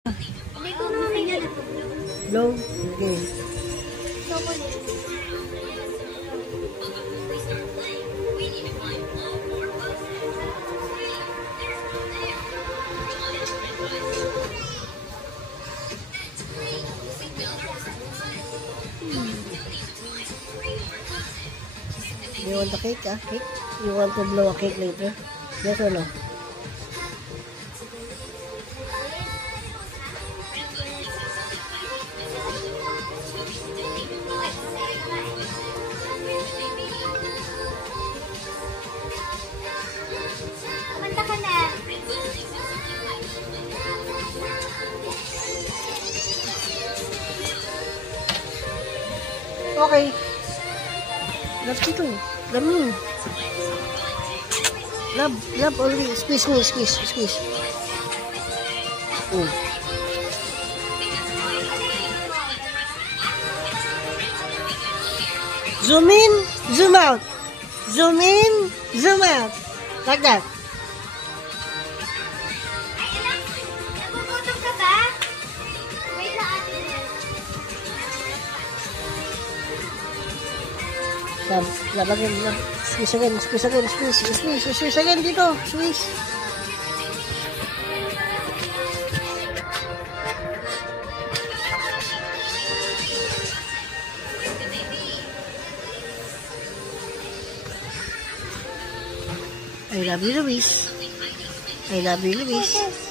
Hindi ko naman yan. Low? Okay. Chocolate. You want the cake, ah? Cake? You want to blow a cake later? Yes or no? Kumanta ka na. Okay. Love dito. Love me. Love only. Squeeze me, squeeze. Oh. Zoom in, zoom out. Zoom in, zoom out. Like that. Nagugutom ka ba? Wait lang atin yan. Love again, love. Squeeze again dito. Squeeze. I love you, Luis.